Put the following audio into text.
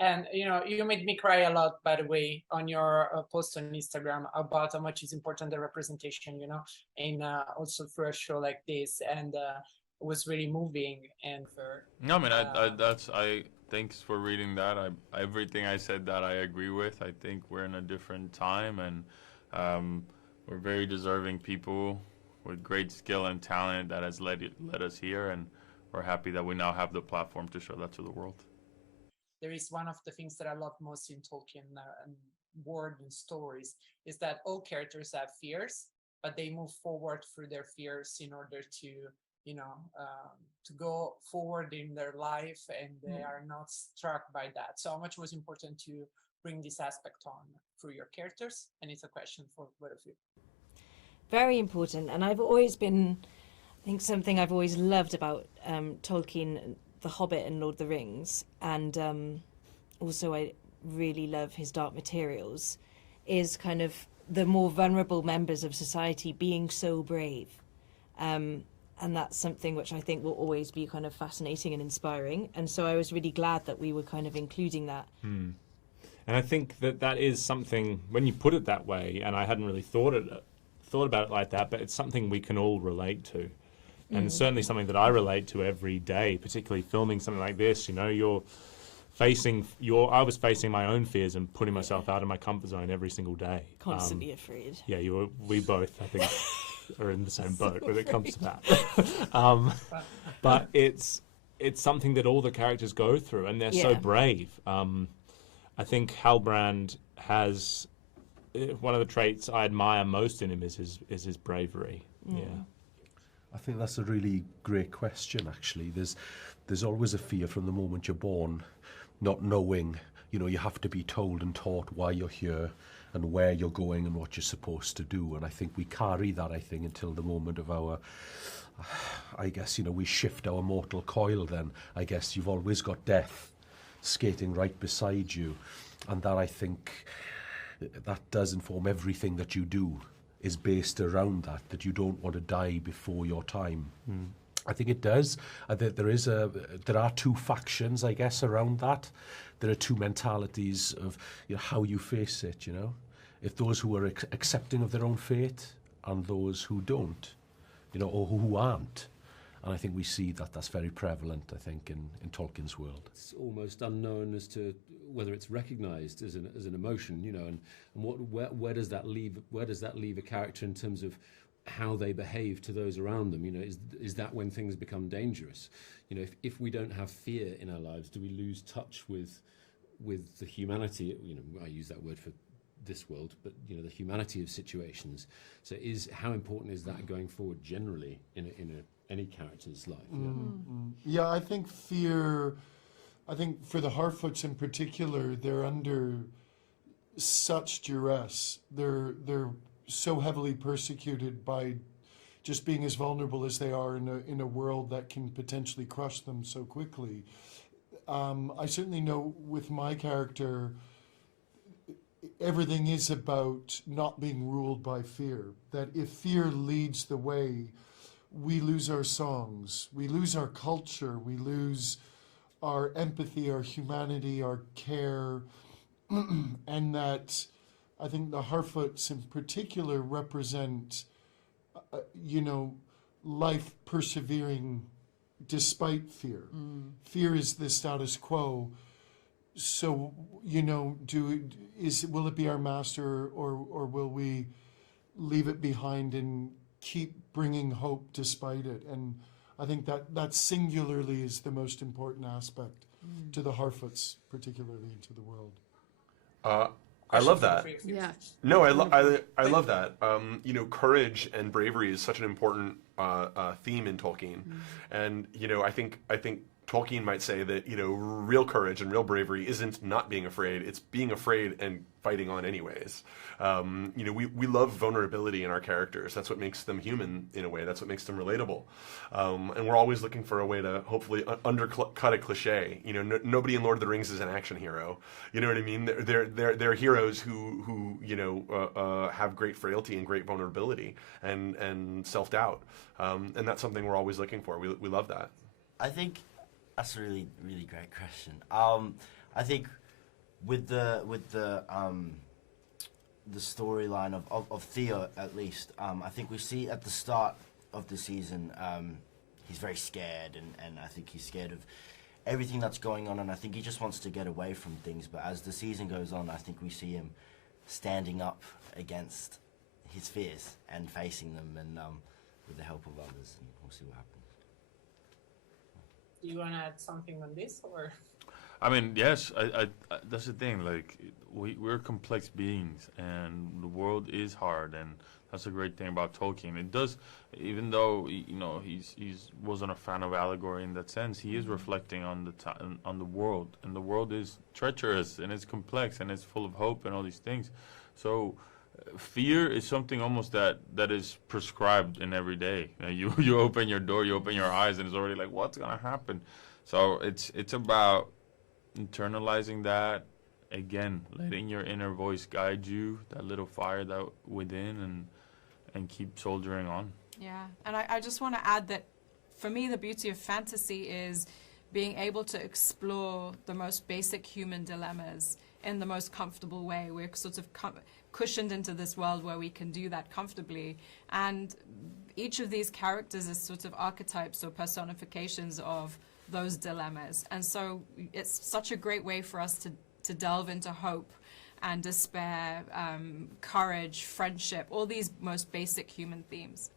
And you made me cry a lot, by the way, on your post on Instagram about how much is important the representation, and also for a show like this, and it was really moving. And for No, I mean, I thanks for reading that. Everything I said that I agree with. I think we're in a different time, and we're very deserving people with great skill and talent that has led us here, and we're happy that we now have the platform to show that to the world. There is one of the things that I love most in Tolkien word and stories is that all characters have fears, but they move forward through their fears in order to to go forward in their life, and they are not struck by that. So how much was important to bring this aspect on through your characters? And it's a question for both of you. Very important. And I've always been, I think something I've always loved about Tolkien, The Hobbit and Lord of the Rings, and also I really love his Dark Materials, is kind of the more vulnerable members of society being so brave. And that's something which I think will always be kind of fascinating and inspiring. And so I was really glad that we were kind of including that. And I think that is something, when you put it that way, and I hadn't really thought about it like that, but it's something we can all relate to. And certainly something that I relate to every day, particularly filming something like this. I was facing my own fears and putting myself out of my comfort zone every single day. Constantly afraid. Yeah, we both, I think, are in the same boat when it comes to that. But it's something that all the characters go through, and they're so brave. I think Halbrand has one of the traits I admire most in him is his bravery. Yeah. I think that's a really great question, actually. There's always a fear from the moment you're born, not knowing, you have to be told and taught why you're here and where you're going and what you're supposed to do. And I think we carry that, until the moment of our, we shift our mortal coil then. I guess you've always got death skating right beside you. And that, I think, that does inform everything that you do, is based around that you don't want to die before your time. I think it does. There are two factions, I guess, around that. There are two mentalities of how you face it. If those who are accepting of their own fate and those who don't, or who aren't. And I think we see that that's very prevalent, I think, in Tolkien's world. It's almost unknown as to whether it's recognised as an emotion, and where does that leave a character in terms of how they behave to those around them? Is that when things become dangerous? If we don't have fear in our lives, do we lose touch with the humanity? I use that word for this world, but the humanity of situations. So how important is that going forward generally in any character's life? Yeah, I think fear. I think for the Harfoots in particular, they're under such duress. They're so heavily persecuted by just being as vulnerable as they are in a world that can potentially crush them so quickly. I certainly know with my character, everything is about not being ruled by fear. That if fear leads the way, we lose our songs, we lose our culture, we lose our empathy, our humanity, our care, and that I think the Harfoots in particular represent, life persevering despite fear. Fear is the status quo. So, will it be our master, or will we leave it behind and keep bringing hope despite it? And I think that singularly is the most important aspect to the Harfoots, particularly into the world. I love that. Yeah. No, I love that. Courage and bravery is such an important theme in Tolkien, and I think Tolkien might say that real courage and real bravery isn't not being afraid; it's being afraid and fighting on anyways. We love vulnerability in our characters. That's what makes them human in a way. That's what makes them relatable. And we're always looking for a way to hopefully undercut a cliche. Nobody in Lord of the Rings is an action hero. You know what I mean? They're heroes who have great frailty and great vulnerability and self-doubt. And that's something we're always looking for. We love that. I think that's a really, really great question. I think with the storyline of Theo, at least, I think we see at the start of the season, he's very scared, and I think he's scared of everything that's going on, and I think he just wants to get away from things. But as the season goes on, I think we see him standing up against his fears and facing them, and with the help of others, and we'll see what happens. Do you want to add something on this, or? I mean, yes, I that's the thing. Like, we're complex beings, and the world is hard, and that's a great thing about Tolkien. It does, even though he's wasn't a fan of allegory in that sense, he is reflecting on the world, and the world is treacherous, and it's complex, and it's full of hope, and all these things. So, fear is something almost that is prescribed in every day. You open your door, you open your eyes, and it's already like, what's gonna happen? So it's about internalizing that, again, letting your inner voice guide you, that little fire that within, and keep soldiering on. Yeah, and I just want to add that for me, the beauty of fantasy is being able to explore the most basic human dilemmas in the most comfortable way. We're sort of cushioned into this world where we can do that comfortably, and each of these characters is sort of archetypes or personifications of those dilemmas, and so it's such a great way for us to delve into hope and despair, courage, friendship, all these most basic human themes.